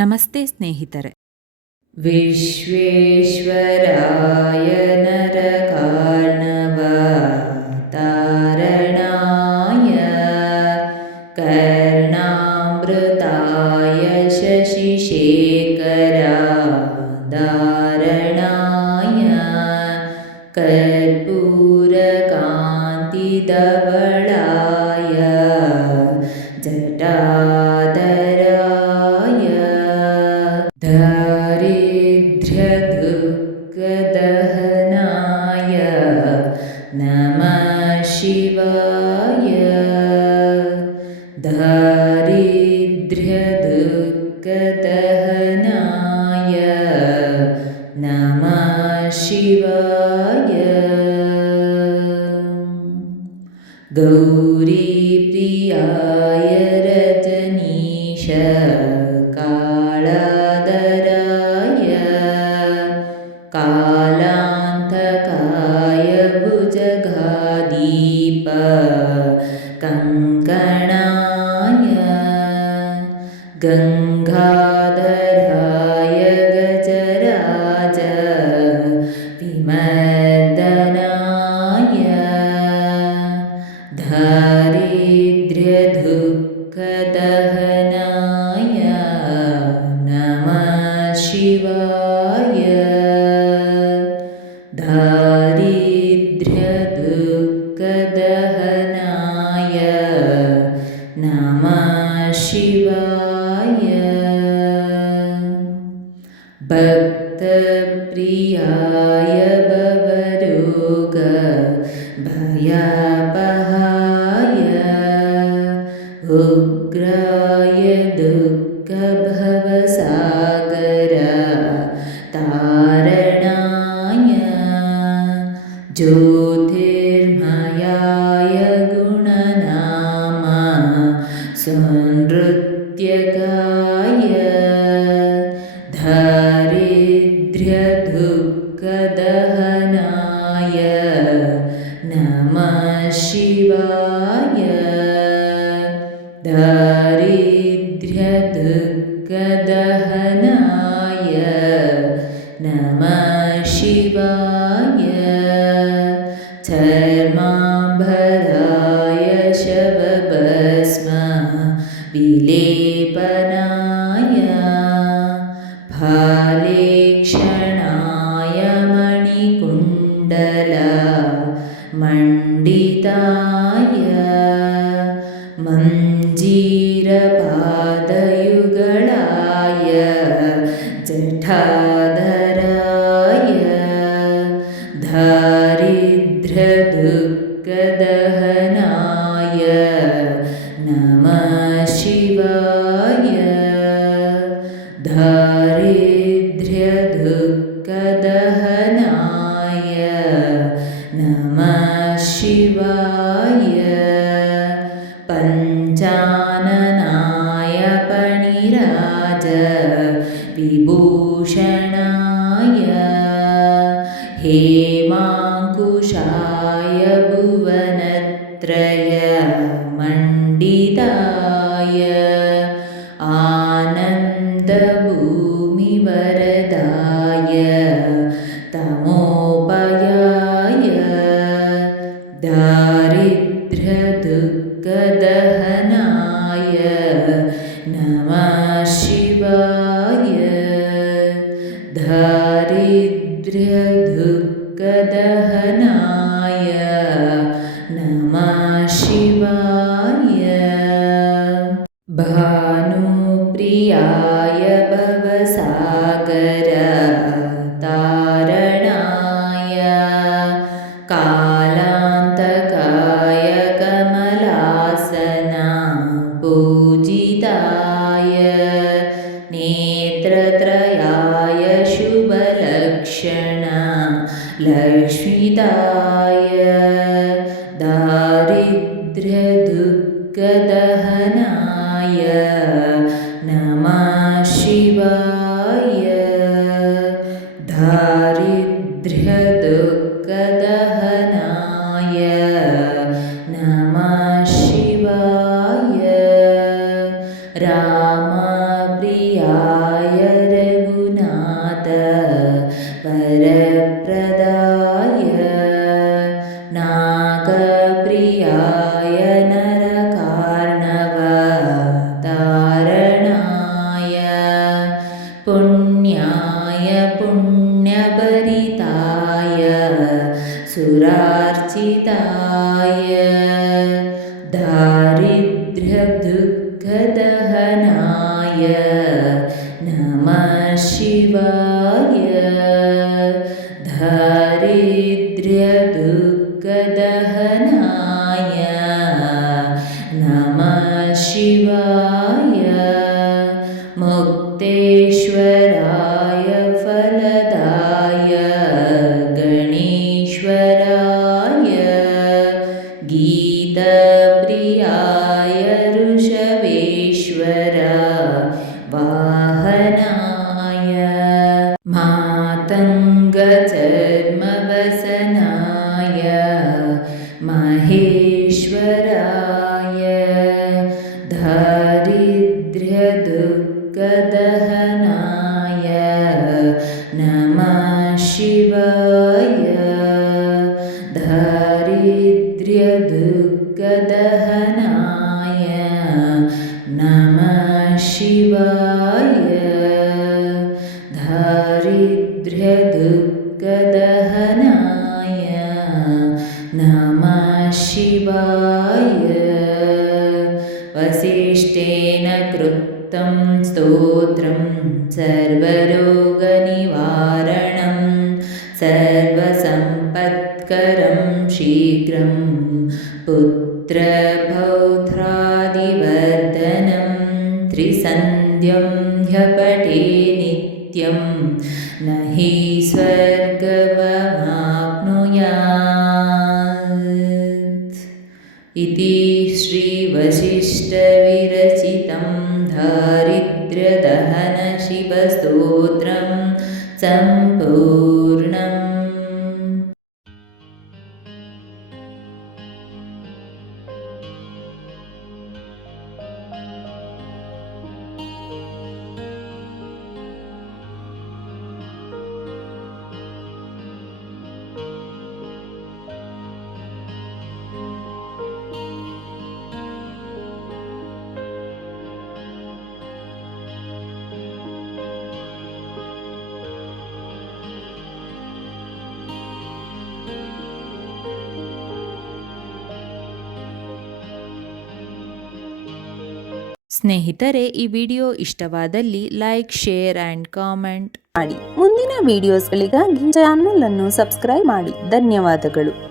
ನಮಸ್ತೆ ಸ್ನೇಹಿತರೆ. ವಿಶ್ವೇಶ್ವರಾಯ ನರ दारिद्र्यदुःखदहनाय गङ्गाधराय गजराज विमर्दनाय दारिद्र्यदुःखदहनाय नमः शिवाय। दारिद्र्यदुःखदहनाय भक्तप्रियाय दारिद्र्यदुःखदहनाय नमः शिवाय। चर्माम्बराय शवभस्म विलेपनाय फालेक्षणाय मणिकुण्डल मण्डिताय जठाधराय दारिद्र्यदुःखदहनाय नमः शिवाय दारिद्र्यदुःखदहनाय हेमाङ्कुशाय भुवनत्रय मण्डिताय आनन्दभूमिवरदाय तमोपयाय दारिद्र्यदुःखदहनाय नमः शिवाय। भानुप्रियाय भवसागर लक्ष्मिदाय दारिद्र्यदुःखदहनाय नमः शिवाय। दारिद्र्यदुःखदहनाय प्रियाय नरकार्णवतारणाय पुण्याय पुण्यभरिताय सुरार्चिताय दारिद्र्यदुःखदहनाय नमः शिवाय गीतप्रियाय ऋषभेश्वर वाहनाय वसिष्ठेन कृतं स्तोत्रं सर्वरोगनिवारणं सर्वसम्पत्करं शीघ्रं पुत्रपौत्रादिवर्धनं त्रिसन्ध्यं ह्यपठे नित्यं न हि स्वर्गवमाप्नुयात् दारिद्र्यदहनशिवस्तोत्रं सम्पूर्णम् ಸ್ನೇಹಿತರೆ, ಈ ವಿಡಿಯೋ ಇಷ್ಟವಾದಲ್ಲಿ ಲೈಕ್, ಶೇರ್ ಆ್ಯಂಡ್ ಕಾಮೆಂಟ್. ಮಾಡಿ. ಮುಂದಿನ ವಿಡಿಯೋಸ್ಗಳಿಗಾಗಿ ಚಾನಲ್ ಅನ್ನು ಸಬ್ಸ್ಕ್ರೈಬ್ ಮಾಡಿ. ಧನ್ಯವಾದಗಳು.